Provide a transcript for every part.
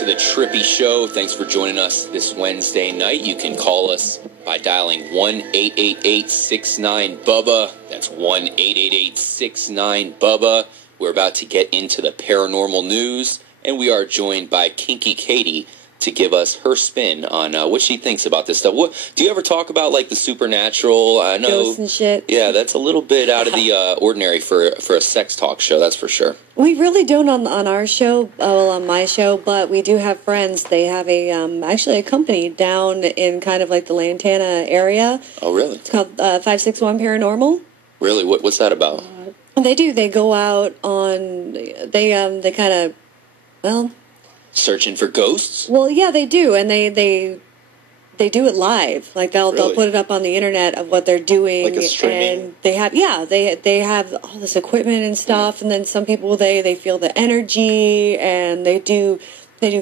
to the Trippy Show. Thanks for joining us this Wednesday night. You can call us by dialing 1-888-69-BUBBA. That's 1-888-69-BUBBA. We're about to get into the paranormal news, and we are joined by Kinky Katie to give us her spin on what she thinks about this stuff. What do you ever talk about, like the supernatural? I know, ghosts and shit. Yeah, that's a little bit out of the ordinary for a sex talk show. That's for sure. We really don't on our show, on my show, but we do have friends. They have actually a company down in kind of like the Lantana area. Oh, really? It's called 561 Paranormal. Really? What's that about? They go out on they kind of, well, searching for ghosts? Well, yeah, they do, and they do it live. Like they'll put it up on the internet of what they're doing, like a streaming. And they have they have all this equipment and stuff. And then some people they feel the energy, and they do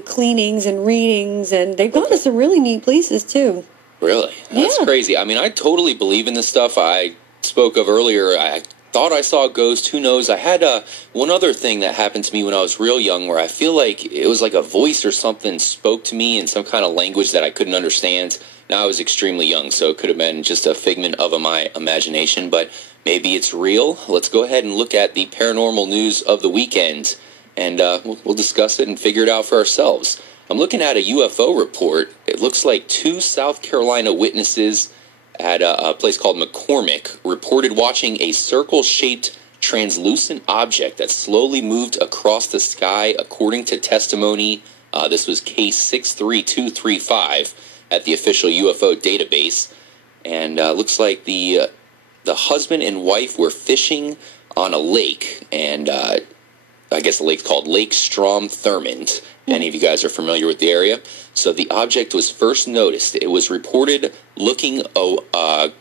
cleanings and readings, and they've gone to some really neat places too. Really? That's crazy. I mean, I totally believe in this stuff. I spoke of earlier. I thought I saw a ghost. Who knows? I had one other thing that happened to me when I was real young, where I feel like it was like a voice or something spoke to me in some kind of language that I couldn't understand. Now I was extremely young, so it could have been just a figment of my imagination, but maybe it's real. Let's go ahead and look at the paranormal news of the weekend, and we'll discuss it and figure it out for ourselves. I'm looking at a UFO report. It looks like 2 South Carolina witnesses at a place called McCormick reported watching a circle-shaped translucent object that slowly moved across the sky, according to testimony. This was case 63235 at the official UFO database. And looks like the husband and wife were fishing on a lake, and I guess the lake's called Lake Strom Thurmond. Any of you guys are familiar with the area? So the object was first noticed. It was reported looking, I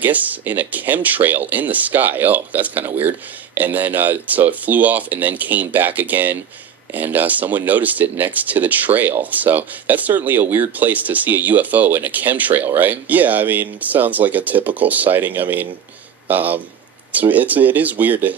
guess, in a chemtrail in the sky. Oh, that's kind of weird. And then, so it flew off and then came back again, and someone noticed it next to the trail. So that's certainly a weird place to see a UFO in a chemtrail, right? Yeah, I mean, sounds like a typical sighting. I mean, so it is weird to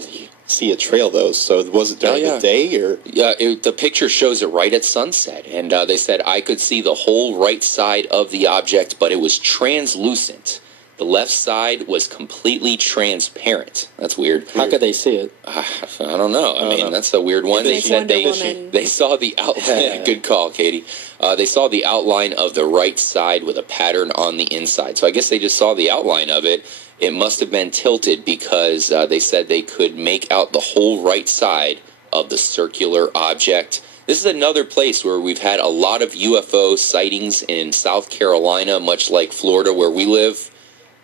see a trail, though. So was it during the day, or? Yeah, the picture shows it right at sunset, and they said I could see the whole right side of the object, but it was translucent. The left side was completely transparent. That's weird. How could they see it? I don't know. I mean, that's a weird one. They said they saw the outline. Good call, Katie. They saw the outline of the right side with a pattern on the inside. So I guess they just saw the outline of it. It must have been tilted because they said they could make out the whole right side of the circular object. This is another place where we've had a lot of UFO sightings in South Carolina, much like Florida where we live.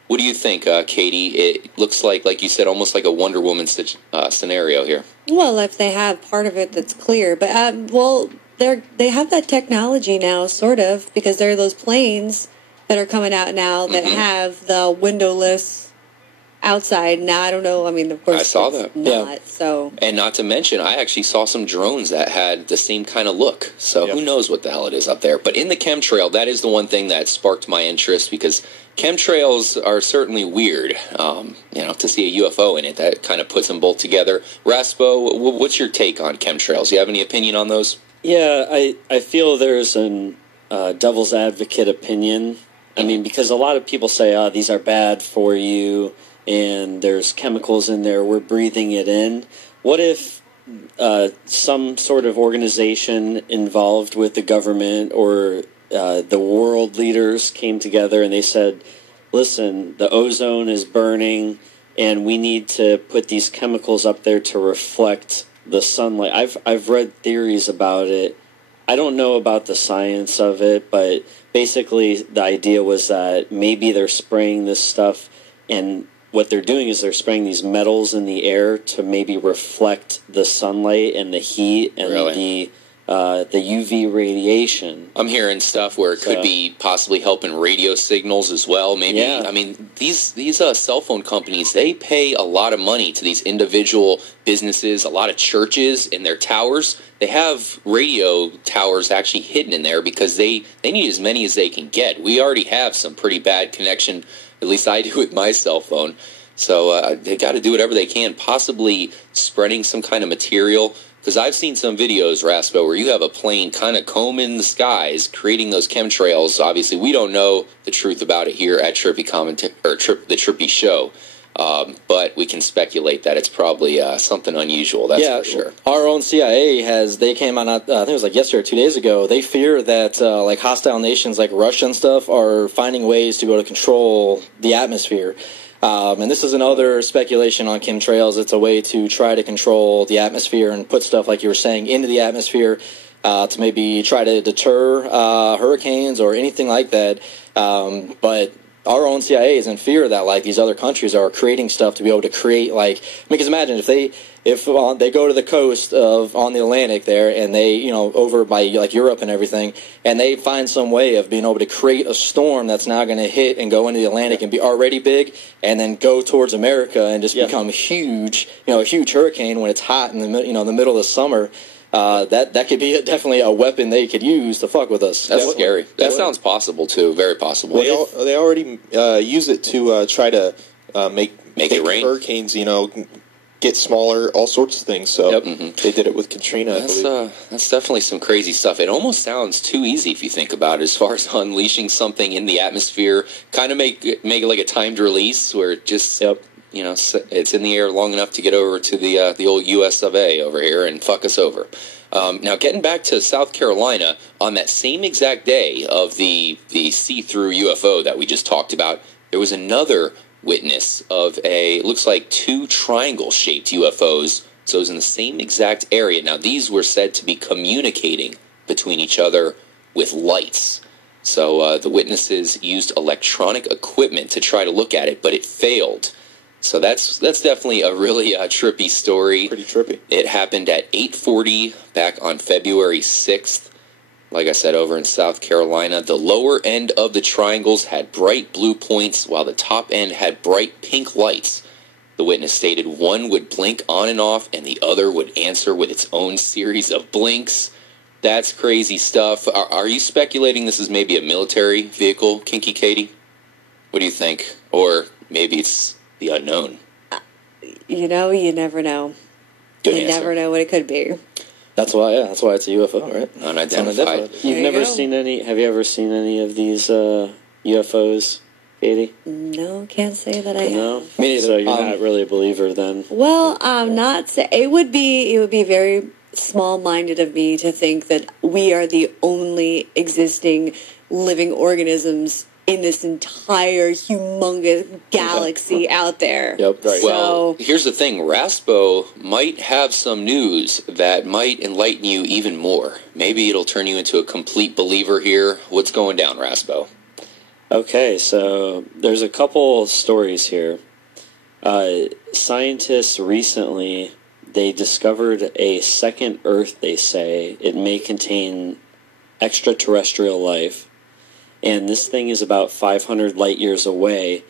What do you think, Katie? It looks like you said, almost like a Wonder Woman scenario here. Well, if they have part of it that's clear. But, they have that technology now, sort of, because there are those planes that are coming out now that have the windowless outside. Now, I don't know. I mean, of course, I saw that. So. And not to mention, I actually saw some drones that had the same kind of look. So who knows what the hell it is up there. But in the chemtrail, that is the one thing that sparked my interest, because chemtrails are certainly weird. To see a UFO in it, that kind of puts them both together. Raspo, what's your take on chemtrails? Do you have any opinion on those? Yeah, I feel there's an devil's advocate opinion. I mean, because a lot of people say, these are bad for you, and there's chemicals in there, we're breathing it in. What if some sort of organization involved with the government or the world leaders came together and they said, listen, the ozone is burning, and we need to put these chemicals up there to reflect the sunlight. I've read theories about it. I don't know about the science of it, but basically the idea was that maybe they're spraying this stuff, and what they're doing is they're spraying these metals in the air to maybe reflect the sunlight and the heat and the UV radiation. I'm hearing stuff where it could be possibly helping radio signals as well. Maybe. Yeah. I mean, these cell phone companies, they pay a lot of money to these individual businesses, a lot of churches in their towers. They have radio towers actually hidden in there because they need as many as they can get. We already have some pretty bad connection, at least I do with my cell phone. So they got to do whatever they can, possibly spreading some kind of material Because I've seen some videos, Raspo, where you have a plane kind of combing the skies, creating those chemtrails. Obviously, we don't know the truth about it here at Trippy the Trippy Show. But we can speculate that it's probably something unusual, that's for sure. Our own CIA they came out, I think it was like yesterday or 2 days ago, they fear that like hostile nations like Russia and stuff are finding ways to be able to control the atmosphere. And this is another speculation on chemtrails. It's a way to try to control the atmosphere and put stuff, like you were saying, into the atmosphere to maybe try to deter hurricanes or anything like that. But our own CIA is in fear that like these other countries are creating stuff to be able to create because imagine if they go to the coast on the Atlantic there and they over by like Europe and everything, and they find some way of being able to create a storm that's now going to hit and go into the Atlantic and be already big and then go towards America and just become huge, a huge hurricane when it's hot in the middle of the summer. That could be definitely a weapon they could use to fuck with us. That's scary. That sounds possible too. Very possible. They already use it to try to make it rain. Hurricanes, get smaller, all sorts of things. So they did it with Katrina. That's definitely some crazy stuff. It almost sounds too easy if you think about it, as far as unleashing something in the atmosphere. Kind of make it like a timed release where it just it's in the air long enough to get over to the old US of A over here and fuck us over. Now, getting back to South Carolina, on that same exact day of the see-through UFO that we just talked about, there was another witness of looks like 2 triangle-shaped UFOs. So it was in the same exact area. Now, these were said to be communicating between each other with lights. So the witnesses used electronic equipment to try to look at it, but it failed. So that's definitely a really trippy story. Pretty trippy. It happened at 8:40 back on February 6th. Like I said, over in South Carolina, the lower end of the triangles had bright blue points, while the top end had bright pink lights. The witness stated one would blink on and off, and the other would answer with its own series of blinks. That's crazy stuff. Are you speculating this is maybe a military vehicle, Kinky Katie? What do you think? Or maybe it's the unknown. You never know. Good you answer. never know what it could be. That's why it's a UFO, right? Unidentified. You've never seen any? Have you ever seen any of these UFOs, Katie? No, can't say that I have. No, me neither. So you're not really a believer then? Well, I'm not. It would be very small-minded of me to think that we are the only existing living organisms in this entire humongous galaxy out there. Yep. Right. Well, here's the thing. Raspo might have some news that might enlighten you even more. Maybe it'll turn you into a complete believer here. What's going down, Raspo? Okay, so there's a couple stories here. Scientists recently, they discovered a second Earth, they say. It may contain extraterrestrial life. And this thing is about 500 light years away.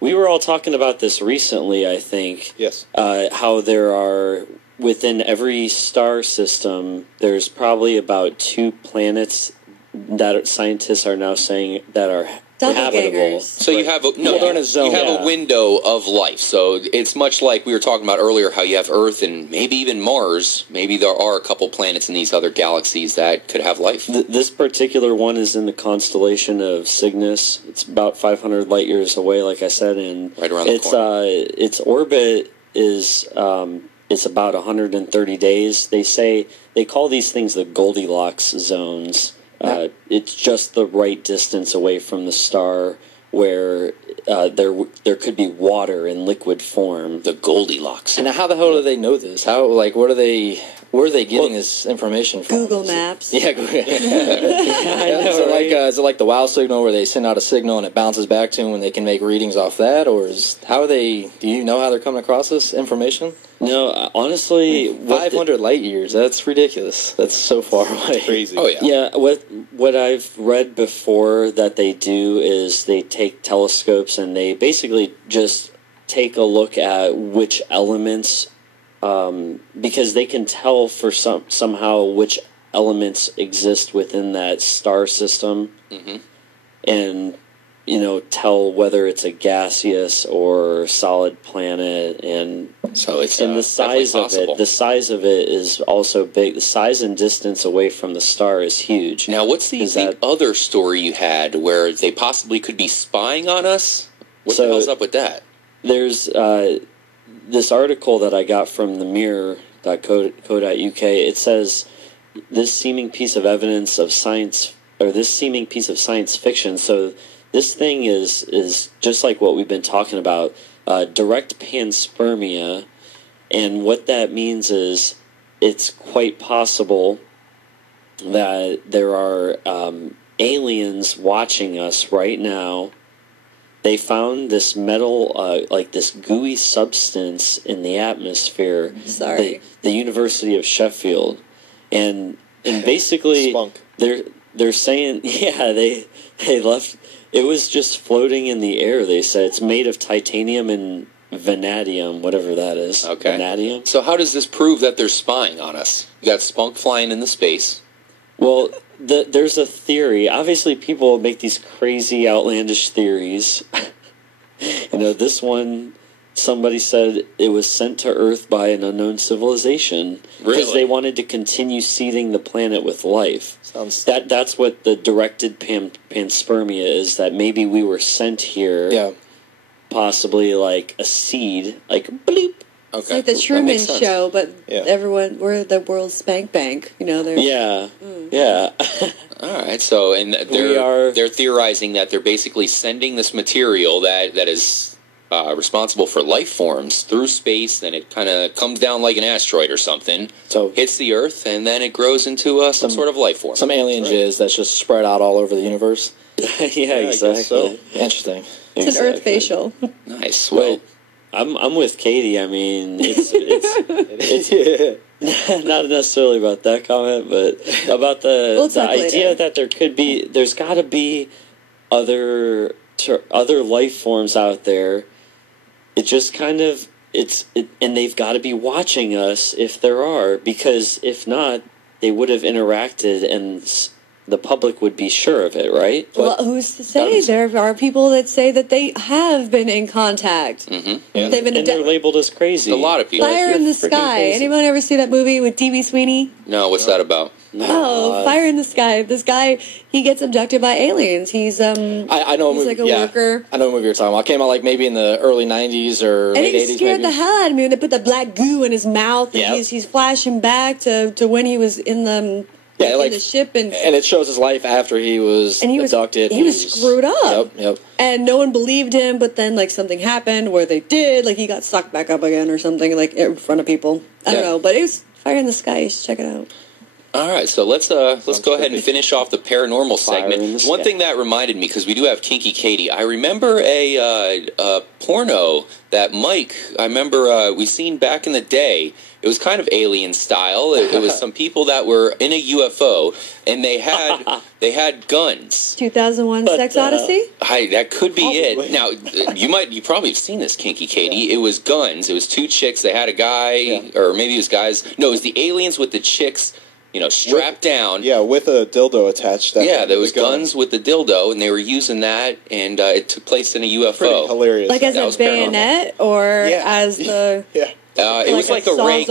We were all talking about this recently, I think. Yes. How there are, within every star system, there's probably about 2 planets that scientists are now saying that are habitable. So you have a window of life. So it's much like we were talking about earlier, how you have Earth and maybe even Mars. Maybe there are a couple planets in these other galaxies that could have life. This particular one is in the constellation of Cygnus. It's about 500 light years away, like I said, and right around the corner. Its orbit is it's about 130 days. They call these things the Goldilocks zones. It's just the right distance away from the star where there could be water in liquid form. The Goldilocks. And how the hell do they know this? Where are they getting this information from? Google Maps. Yeah, Google. Is it like the WOW signal where they send out a signal and it bounces back to them and they can make readings off that? Or do you know how they're coming across this information? No, honestly, 500 light years. That's ridiculous. That's so far away. Crazy. Oh, yeah. Yeah, what I've read before that they do is they take telescopes and they basically just take a look at which elements, because they can tell for somehow which elements exist within that star system, and tell whether it's a gaseous or solid planet, and So it's and the size of it. The size of it is also big. The size and distance away from the star is huge. Now, what's the other story you had where they possibly could be spying on us? What the hell's up with that? There's this article that I got from themirror.co.uk. It says this seeming piece of evidence of science, or this seeming piece of science fiction. So this thing is just like what we've been talking about. Direct panspermia, and what that means is it's quite possible that there are aliens watching us right now. They found this metal, like this gooey substance in the atmosphere. Sorry. The University of Sheffield, and basically Spunk. they're saying, yeah, they left. It was just floating in the air, they said. It's made of titanium and vanadium, whatever that is. Okay. Vanadium. So how does this prove that they're spying on us? You got spunk flying in the space. Well, there's a theory. Obviously, people make these crazy, outlandish theories. This one, somebody said it was sent to Earth by an unknown civilization. Really? Because they wanted to continue seeding the planet with life. That's what the directed panspermia is, that maybe we were sent here, possibly like a seed, like bloop. Okay. It's like the Truman Show, but everyone, we're the world's spank bank. They're... Yeah, yeah. All right, so and they're theorizing that they're basically sending this material that is responsible for life forms through space, and it kind of comes down like an asteroid or something, so hits the Earth, and then it grows into some sort of life form. Some alien jizz that's just spread out all over the universe. Yeah, exactly. So. Interesting. It's an Earth facial. Nice. Well, I'm with Katie. I mean, it's not necessarily about that comment, but about the idea that there's got to be other life forms out there. It just kind of and they've got to be watching us if there are, because if not, they would have interacted and the public would be sure of it, right? Well, who's to say? There are people that say that they have been in contact. Mm-hmm. Yeah. They're labeled as crazy. A lot of people. Fire in the Sky. Crazy. Anyone ever see that movie with D.B. Sweeney? No, what's that about? Fire in the Sky. This guy, he gets abducted by aliens. He's I know he's movie, like a worker. I know what movie you're talking about. It came out like maybe in the early 90s or and late 80s. He scared maybe. the hell out of me when they put the black goo in his mouth. And he's flashing back to when he was in the ship, and it shows his life after he was abducted. He was screwed up. Yep. And no one believed him, but then something happened where they did, he got sucked back up again or something, in front of people. I don't know, but it was Fire in the Sky. You should check it out. All right, so let's go ahead and finish off the paranormal segment. One thing that reminded me, because we do have Kinky Katie, I remember a porno that Mike, I remember we seen back in the day. It was kind of alien style. It was some people that were in a UFO, and they had guns. 2001 Sex Odyssey? That could be it. Now, you probably have seen this, Kinky Katie. Yeah. It was guns. It was two chicks. They had a guy, or maybe it was guys. No, it was the aliens with the chicks, strapped down. Yeah, with a dildo attached. There was guns with the dildo, and they were using that, and it took place in a UFO. Pretty hilarious. Like as a bayonet, or as the... Yeah. It was like a ray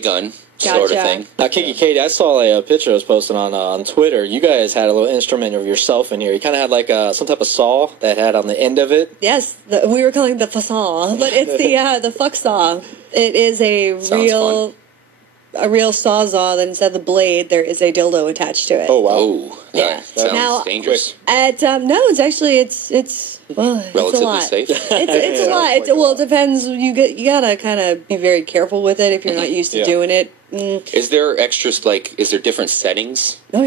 gun sort of thing. Now, Kinky Katie, I saw a picture I was posting on Twitter. You guys had a little instrument of yourself in here. You kind of had like some type of saw that had on the end of it. Yes, we were calling it the fasaw, but it's the fuck saw. It is a real sawzall that instead of the blade, there is a dildo attached to it. Oh, wow. Oh, yeah. Sounds dangerous. No, it's actually, it's relatively it's a lot. safe. It's a lot. It depends. You gotta kind of be very careful with it if you're not used to doing it. Is there extras, is there different settings? Oh,